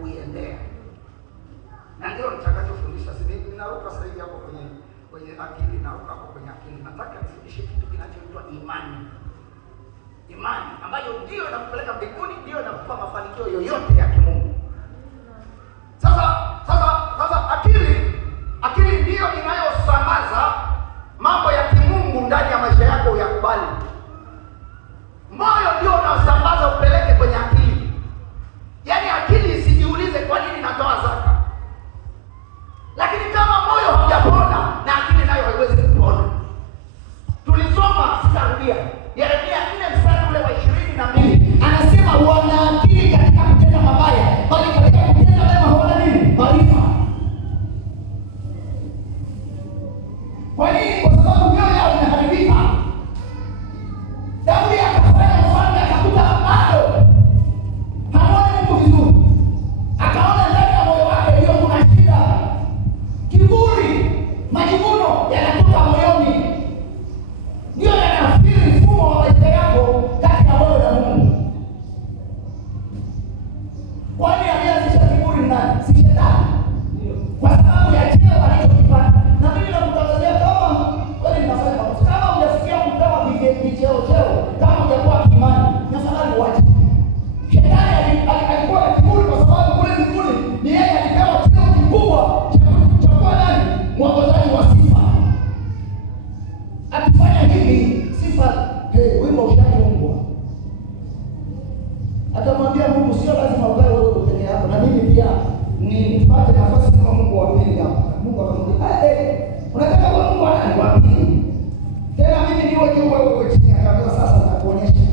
kuiendea. Na ndio nitakachofundisha. Ninaruka sasa hivi hapo kwenye akili, naruka hapo kwenye akili. Nataka nifundishe kitu kinachoitwa imani. Imani ambayo ndio inakupeleka mbinguni, ndio inakupa mafanikio yoyote ya kimungu. Sasa akili ndio inayosambaza mambo ya kimungu ndani ya maisha yako uyakubali. Moyo ndio unaosambaza upeleke kwenye akili. Yaani akili isijiulize kwa nini natoa zaka. Lakini kama moyo haujapona na akili nayo haiwezi kupona. Tulisoma, sitarudia, Yeremia 4 mstari ule wa 22 anasema wana akili katika kutenda mabaya, bali katika kutenda mema hawana nini? Maarifa. Kwa nini? Kwa sababu mioyo yao imeharibika. Daudi akafanya mfalme, akakuta bado haoni Mungu vizuri. Akaona ndani ya moyo wake ndio kuna shida. Kiburi, majivuno yanatoka moyoni. Ndio yanaathiri mfumo wa maisha yako kati ya wewe na Mungu. Kwani alianzisha kiburi nani? Si Shetani. Kwa sababu ya cheo alichokipata. Na mimi nakutangazia kama wewe unafanya makosa, kama hujafikia kupewa cheo, kama hujakuwa kiimani, tafadhali uache. Shetani alikuwa na kiburi kwa sababu kule mbinguni ni yeye alipewa cheo kikubwa cha kuwa nani? Mwongozaji wa sifa. Akifanya hivi sifa, wimbo ushaungwa. Atamwambia Mungu sio lazima ukae wewe peke yako, na mimi pia nipate nafasi kama Mungu wa pili hapa. Mungu akamwambia, unataka kwa Mungu wa pili? Tena mimi niwe juu wewe chini. Akamwambia sasa nitakuonyesha.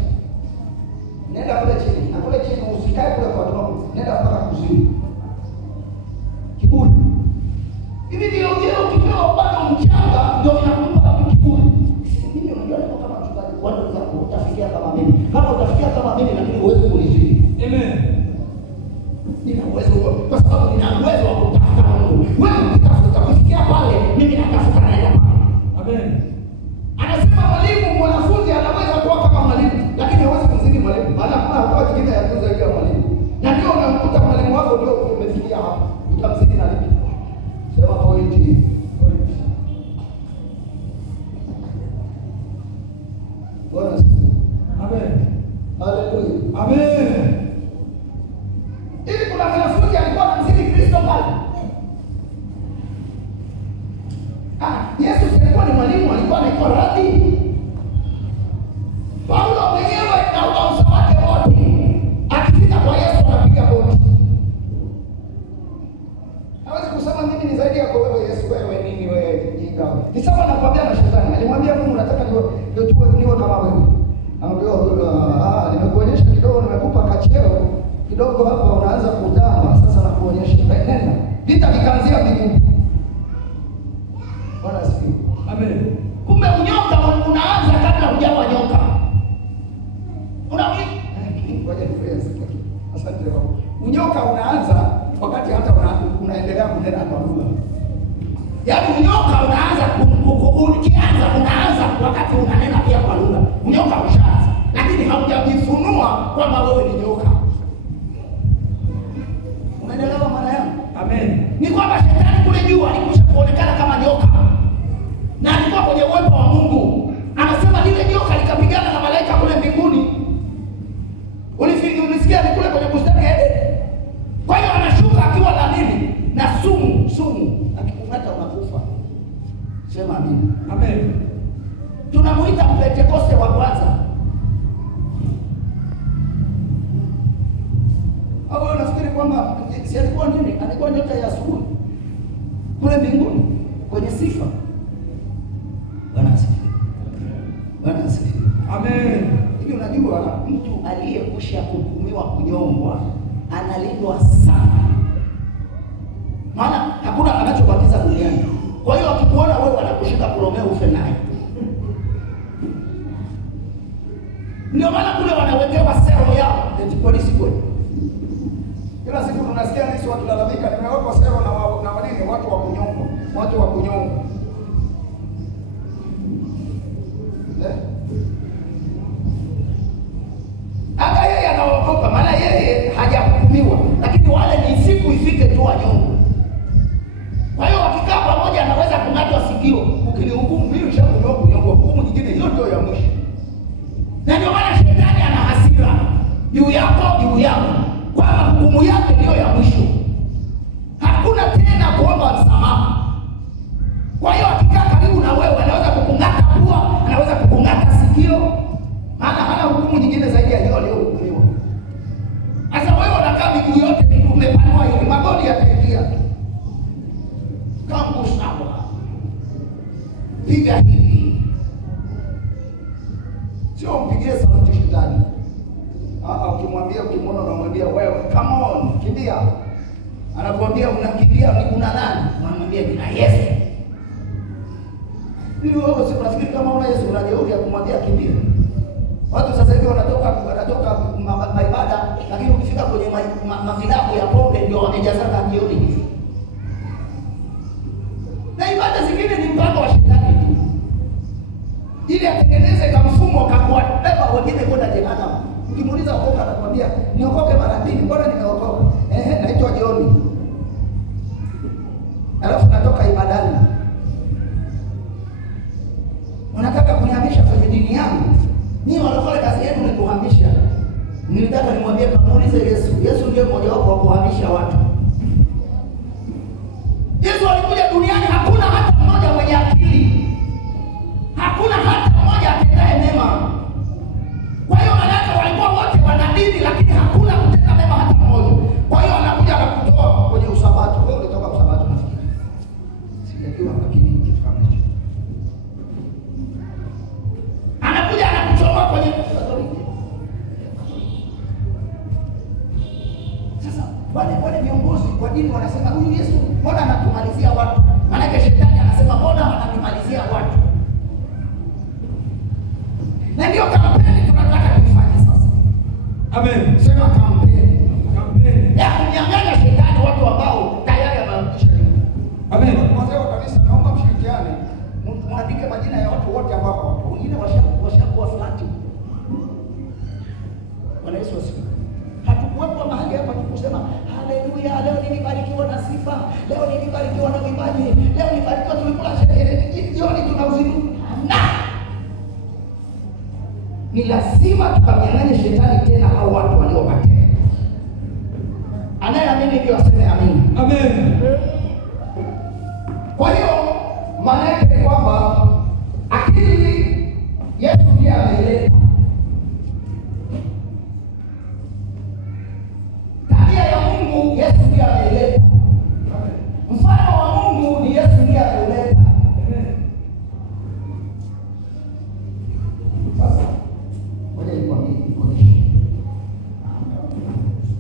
Nenda kule chini. Na kule chini usikae kule kwa watu. Nenda mpaka kuzimu. Kiburi. Hivi ndio ukipewa bado mchanga ndio inakupa kiburi. Mimi unajua niko kama mchungaji, watu utafikia kama mimi. Kama utafikia kama mimi lakini uweze kunizidi. Amen. Nina uwezo kwa sababu nina uwezo wa kutafuta Mungu. Wewe ukitafuta kufikia pale, mimi natafuta naenda pale. Amen. Anasema mwalimu, mwanafunzi anaweza kuwa kama mwalimu, lakini hawezi kumzidi mwalimu. Maana hakuna hatua nyingine ya juu zaidi ya mwalimu. Na ndio unamkuta mwalimu wako ndio umefikia hapo. Utamzidi na lipi? Sema point. Bwana asifiwe. Amen. Haleluya. Amen. Ili kuna mwanafunzi alikuwa anamzidi Kristo pale. Yesu alikuwa ni mwalimu, alikuwa anaitwa Rabi. Paulo mwenyewe na uwezo wake wote akifika kwa Yesu anapiga goti. Hawezi kusema mimi ni zaidi yako wewe Yesu, wewe nini wewe jinga. Ni sawa nakwambia na shetani. Alimwambia Mungu nataka niwe kama wewe. Anamwambia nimekuonyesha kidogo, nimekupa kacheo kidogo hapa, unaanza kudama sasa na kuonyesha. Nenda. Vita vikaanzia mbinguni. Bwana asifiwe. Amen. Kumbe unyoka unaanza kabla hujawa nyoka. Ngoja nieleze kitu. Asante Baba. Unyoka unaanza wakati hata unaendelea kunena kwa lugha. Yaani unyoka unaanza unaanza wakati unanena pia kwa lugha. Unyoka ushaanza, lakini haujajifunua kwamba wewe ni nyoka. Unaelewa maana yangu? Amen. Ni kwamba shetani kule juu alikwisha kuonekana kama nyoka. Na alikuwa kwenye uwepo wa Mungu. Anasema lile nyoka likapigana na malaika kule mbinguni. Ulisikia ni kule kwenye bustani ya Edeni. Kwa hiyo anashuka akiwa na nini? Na sumu. Akikung'ata unakufa. Sema amina. Amen. Tunamuita Pentekoste wa kwanza. Au unafikiri kwamba si alikuwa nini? Alikuwa nyota ya asubuhi. Kule mbinguni kwenye sifa. Bwana asifiwe. Bwana asifiwe. Amen. Hivi unajua mtu aliyekwisha kuhukumiwa kunyongwa analindwa sana. Maana hakuna anachobakiza duniani. Kwa hiyo akikuona wewe anakushika kuromea ufe naye. Ndio maana kule wanawekewa sero yao eti polisi kweli. Kila siku tunasikia nisi watu lalamika, nimewekwa sero na wanini watu wa kunyongwa. Watu wa kunyongwa. Hata yeye anaogopa, maana yeye hajahukumiwa, lakini wale ni hukumu yake ndio ya mwisho. Hakuna tena kuomba msamaha. Kwa hiyo akikaa karibu na wewe, anaweza kukung'ata pua, anaweza kukung'ata sikio, maana hana hukumu nyingine zaidi ya hiyo aliyohukumiwa. Sasa wewe unakaa miguu yote umepanua hivi, magoli yataingia. Kambu sawa. Piga hivi. Sio mpigie sauti shetani. Ukimwambia, ukimwona unamwambia wewe, come on, kimbia. Anakuambia unakimbia, una nani? Unamwambia nina Yesu. Hiyo wewe usifikiri kama una Yesu una jeuri ya kumwambia kimbia. Watu sasa hivi wanatoka maibada, lakini ukifika kwenye mavilabu ya pombe ndio wamejazana jioni hivi. Na ibada zingine ni mpango wa shetani tu, ili atengeneze kama mfumo kakuwabeba wengine kwenda jehanamu. Ukimuuliza okoka, anakuambia niokoke mara mbili. Mbona nimeokoka? Naitwa jioni. Alafu natoka ibadani. Unataka kunihamisha kwenye dini yangu? Ni wanafanya kazi yenu ni kuhamisha. Nilitaka nimwambie kamuulize Yesu. Yesu ndiye mmoja wapo wa kuhamisha watu. Yesu alikuja duniani, hakuna hata mmoja mwenye akili. Hakuna hata mmoja atendaye mema. Kwa hiyo wanawake walikuwa wote wana dini, lakini hakuna kutenda mema hata mmoja. Kwa hiyo anakuja anakutoa kwenye usabato. Wewe ulitoka usabato nafikiri. Sijajua lakini kitu kama hicho. Anakuja anakutoa kwenye sasa wale viongozi wa dini wanasema huyu Yesu mbona anatumalizia watu? Maana shetani anasema mbona ananimalizia watu? Na ndio kampeni tunataka kuifanya sasa. Amen. Sema kampeni. Kampeni. Ya kunyang'anya shetani watu ambao tayari wameamrishwa. Amen. Wazee wa kanisa, naomba mshirikiane. Muandike majina ya watu wote ambao wengine washakuwa flat. Bwana Yesu asifiwe. Hatukuwepo mahali hapa tukusema haleluya, leo nilibarikiwa na sifa, leo nilibarikiwa na uimbaji, leo nilibarikiwa tulikula sherehe, jioni tunauzinduzi. Ni lazima tukamnyang'anye shetani tena hao watu waliopatia. Anayeamini ndio aseme amini. Amen. Kwa hiyo maana yake ni kwamba akili Yesu ndiye ameileta. Tabia ya Mungu Yesu ndiye ameileta. Mfano wa Mungu ni Yesu ndiye ameuleta. Sasa ngoja nikwambie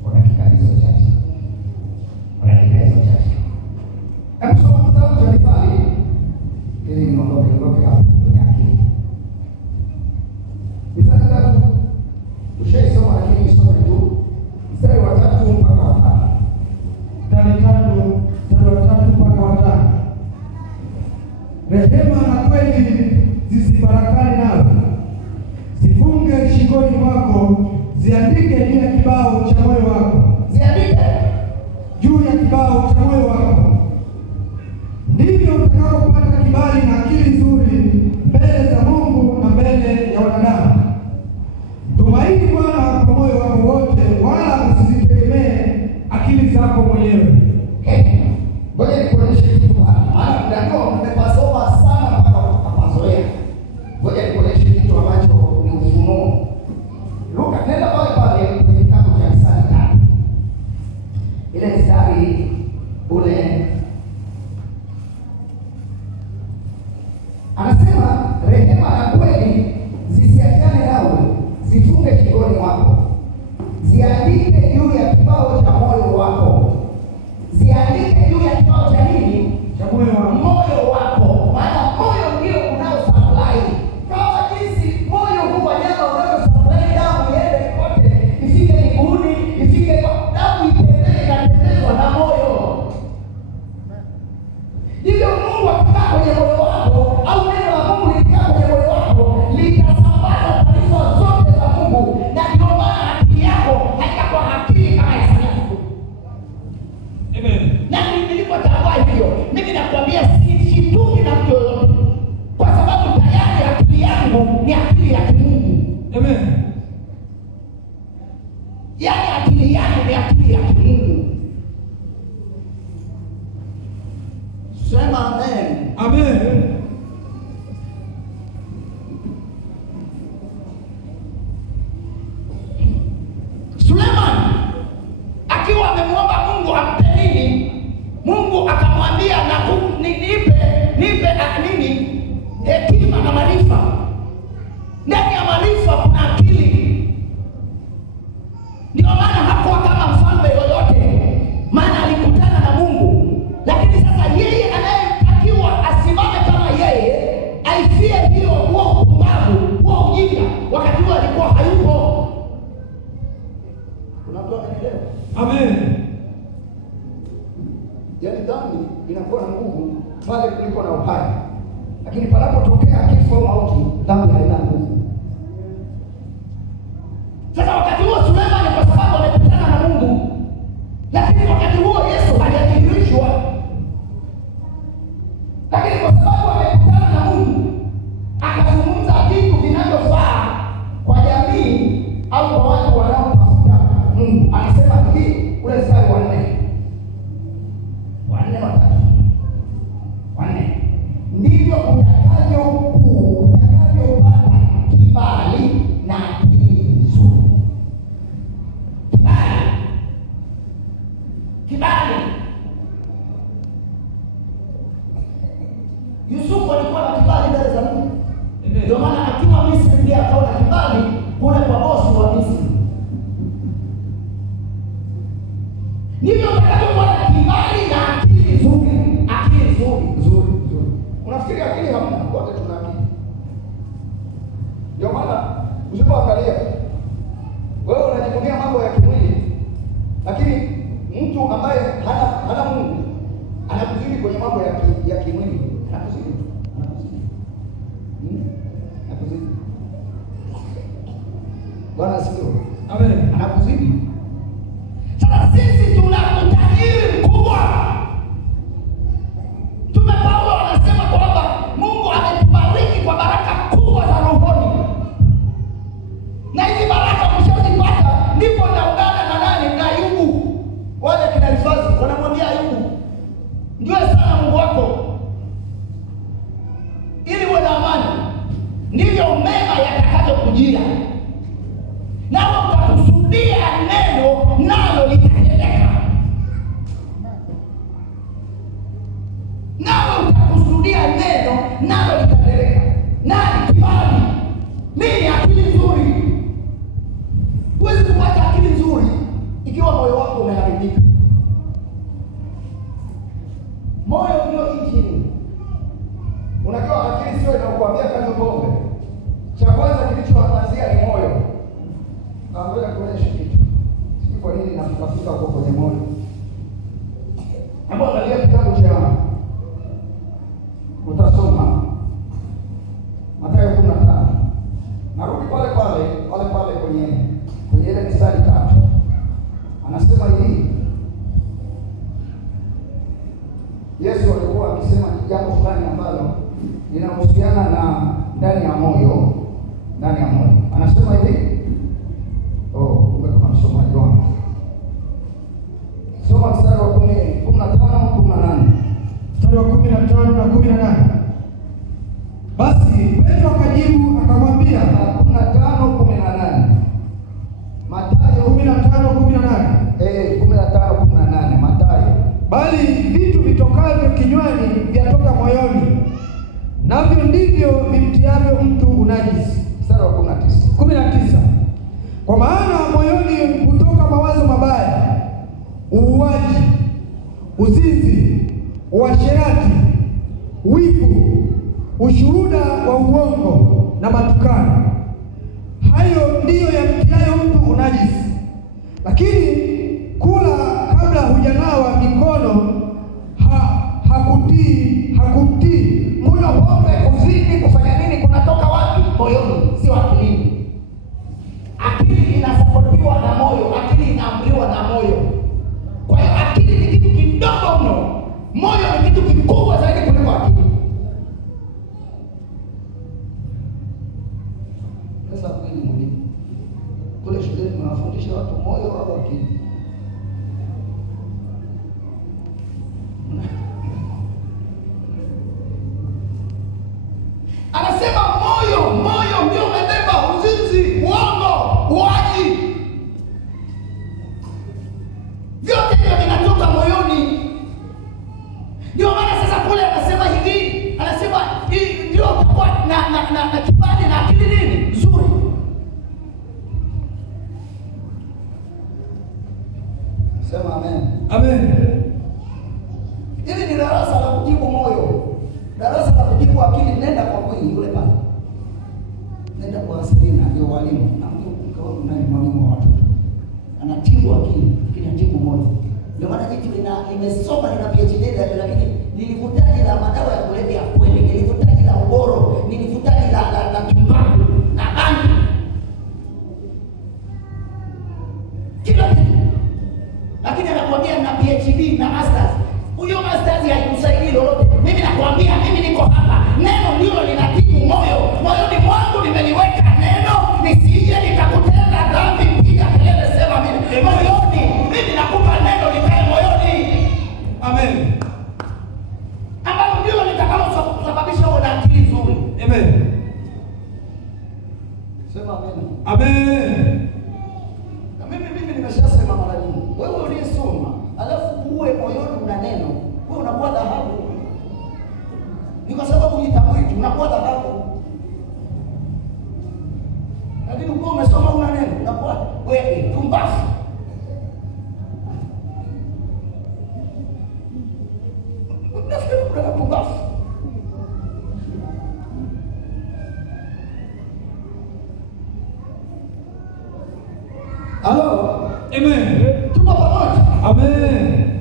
kuna kikadizo chache. Kuna kikadizo chache. Hebu soma kitabu cha Mithali akiwa amemwomba Mungu ampe nini, Mungu akamwambia na nipe hekima na maarifa. Ndani ya maarifa kuna akili. Ndio maana hakuwa kama mfalme yoyote, maana alikutana na Mungu. Lakini sasa yeye anayetakiwa asimame kama yeye, aifie hiyo huo upumbavu, huo ujinga, wakati huo alikuwa hayupo. Kuna mtu anaelewa? Amen. Yaani dhambi inakuwa na nguvu pale kuliko na uhai. Lakini panapotokea kifo au mauti, dhambi haina nguvu. Sasa wakati huo Sulemani kwa sababu amekutana na Mungu, lakini wakati huo Yesu hajadhihirishwa. Lakini kwa sababu amekutana na Mungu, akazungumza vitu vinavyofaa kwa jamii au kwa watu wanaotafuta Mungu. Anasema hivi ule mstari wa 4. Ndivyo utakavyopata kibali na akili nzuri. Kibali. Yusufu alikuwa na kibali mbele za Mungu. Ndio maana akiwa Misri pia akawa na kibali kule kwa bosi wa Misri. Ndivyo utakavyopata kibali na akili nzuri. Akili nzuri. Unafikiri akili hamna? Wote tuna akili. Ndio maana usipoangalia wewe unajivunia mambo ya kimwili, lakini mtu ambaye hana Mungu anakuzidi kwenye mambo ya kimwili. Anakuzidi. Bwana asifiwe. Amen. Anakuzidi. Sasa sisi tuna utajiri mkubwa. Mtume Paulo anasema kwamba Mungu ametubariki kwa baraka kubwa za rohoni. Na hizi baraka mshazipata, ndipo naungana na nani? Na Ayubu. Wale kina Elifazi wanamwambia Ayubu, njoo sana Mungu wako ili uwe na amani, ndivyo mema yatakayokujia. Nawe utakusudia neno, nalo litatendeka. Nawe utakusudia neno, nalo litatendeka. Nani? Kibali. Nini? Akili nzuri. Huwezi kupata akili nzuri ikiwa moyo wako umeharibika. Moyo ndio injini. Unajua akili sio inakuambia kama pombe. Cha kwanza kilichoanzia ni moyo. Naambia kuonyesha kitu. Sisi kwa nini nafika huko kwenye moyo? Hapo angalia kitabu cha utasoma Mathayo 15. Narudi pale kwenye ile mstari 3. Anasema hivi. Yesu alikuwa akisema jambo fulani ambalo linahusiana na ndani ya moyo. Anasema hivi. Kumbe kama msomaji wangu. Soma mstari wa 15-18. Mstari wa 15 na 18. Basi Petro akajibu akamwambia, 15-18. Mathayo 15:18. 15-18 Mathayo. Bali vitu vitokavyo kinywani vyatoka moyoni, navyo ndivyo vimtiavyo mtu unajisi. Mstari wa 19. Kwa maana moyoni hutoka mawazo mabaya, uuaji, uzinzi, uasherati, wivu, ushuhuda wa uongo na matukano. Hayo ndiyo yamtiayo mtu unajisi. Lakini kula kabla hujanawa mikono hakutii. Kunywa pombe, kuzini, kufanya nini kunatoka wapi? Moyoni, sio akilini. Akili inasapotiwa na moyo, akili inaamriwa na moyo. Kwa hiyo akili ni kitu kidogo mno, moyo ni kitu kikubwa zaidi kuliko akili. Sasa kweli mwalimu, kule shuleni tunawafundisha watu moyo au akili? Amen. Hili ni darasa la kujibu moyo, darasa la kujibu akili. Nenda kwa kweli yule pale, nenda kwa Selina, ndio walimu na mtu nani, mwalimu wa watoto, anatibu akili, lakini atibu moyo. Ndio maana jitu nimesoma nina PhD, lakini nilivutaji la madawa ya kulevya kweli, nilivutaji la uboro, nilivutaji la tumbaku na bangi, kila kitu, lakini anakuambia na PhD na masters. Huyo masters haikusaidii lolote. Mimi nakwambia, mimi niko hapa, neno ndilo linatibu moyo. Moyoni mwangu nimeliweka neno, nisije nikakutenda dhambi. Piga kelele, sema mimi moyoni, mimi nakupa neno likae moyoni. Amen. Ambalo ndilo litakalosababisha uwe na akili nzuri. Amen. Sema amen. Amen. Na mimi nimeshasema mara nyingi, wewe uliyesoma alafu uwe moyoni una neno, wewe unakuwa dhahabu. Ni kwa sababu jitambui tu unakuwa dhahabu. Lakini ukiwa umesoma una neno, unakuwa wewe tumbafu. Unafikiri kuna tumbafu? Halo? Amen. Tuko pamoja? Amen.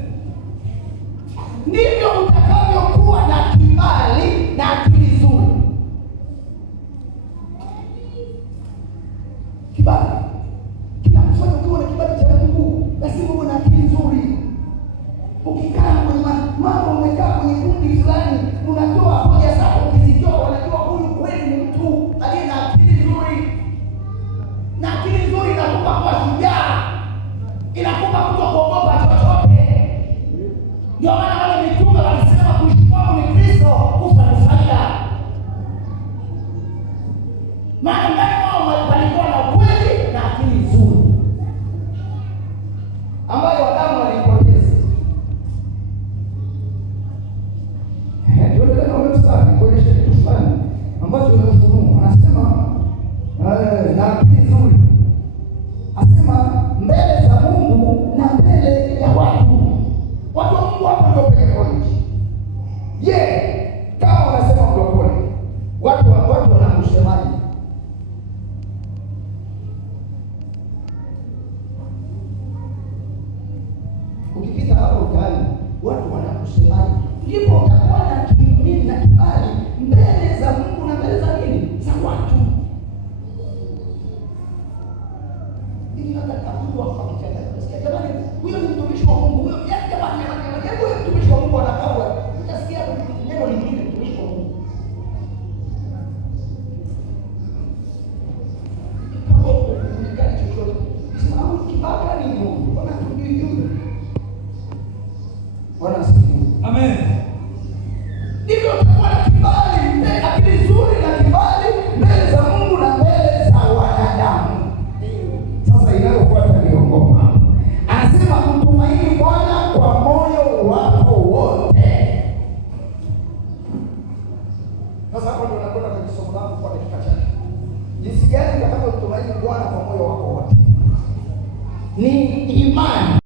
Ndivyo utakavyokuwa na kibali na akili nzuri. Kibali kinakufanya kuwa na kibali cha Mungu, lazima uwe na akili nzuri. Ukikaa kwenye mambo, umekaa kwenye kundi fulani, unatoa hoja zako, ukizitoa wanajua huyu kweli ni mtu aliye na akili nzuri. Na akili nzuri inakupa kuwa shujaa, inakupa kutokuogopa chochote. Ndio maana wale mitume walisema kuishi kwao ni Kristo, kufa ni faida. Maana ndani wao walikuwa na ukweli na akili nzuri ambayo Adamu walipoteza. Ndio ndio wamesema kuonyesha kitu fulani ambacho unafunua. Anasema na akili nzuri, asema mbele za Mungu na mbele ya watu. Watu wa Mungu hapo ndio penye point. Kama wanasema mlokole, watu wanakusemaje? Ukipita hapo ukali, watu wanakusemaje? Ndipo utakuwa na kibali na kibali mbele za Mungu na mbele za nini? Za watu. Ili nataka mtu afakichana. Jamani, huyo ni mtumishi wa Mungu. Huyo jamani, huyo mtumishi wa Mungu anakawa. Utasikia neno lingine, mtumishi wa Mungu. Kama unikali chochote, sema au kibaka ni Mungu. Bwana tujue. Bwana asifiwe. Amen. Ndivyo utakuwa na kibali, akili nzuri na kibali mbele za Mungu na mbele za wanadamu. Sasa inayofuata ni ngoma. Anasema kumtumaini Bwana kwa moyo wako wote. Sasa hapo ndio nakwenda kwenye somo langu kwa dakika chache. Jinsi gani utakavyotumaini Bwana kwa moyo wako wote? Ni imani.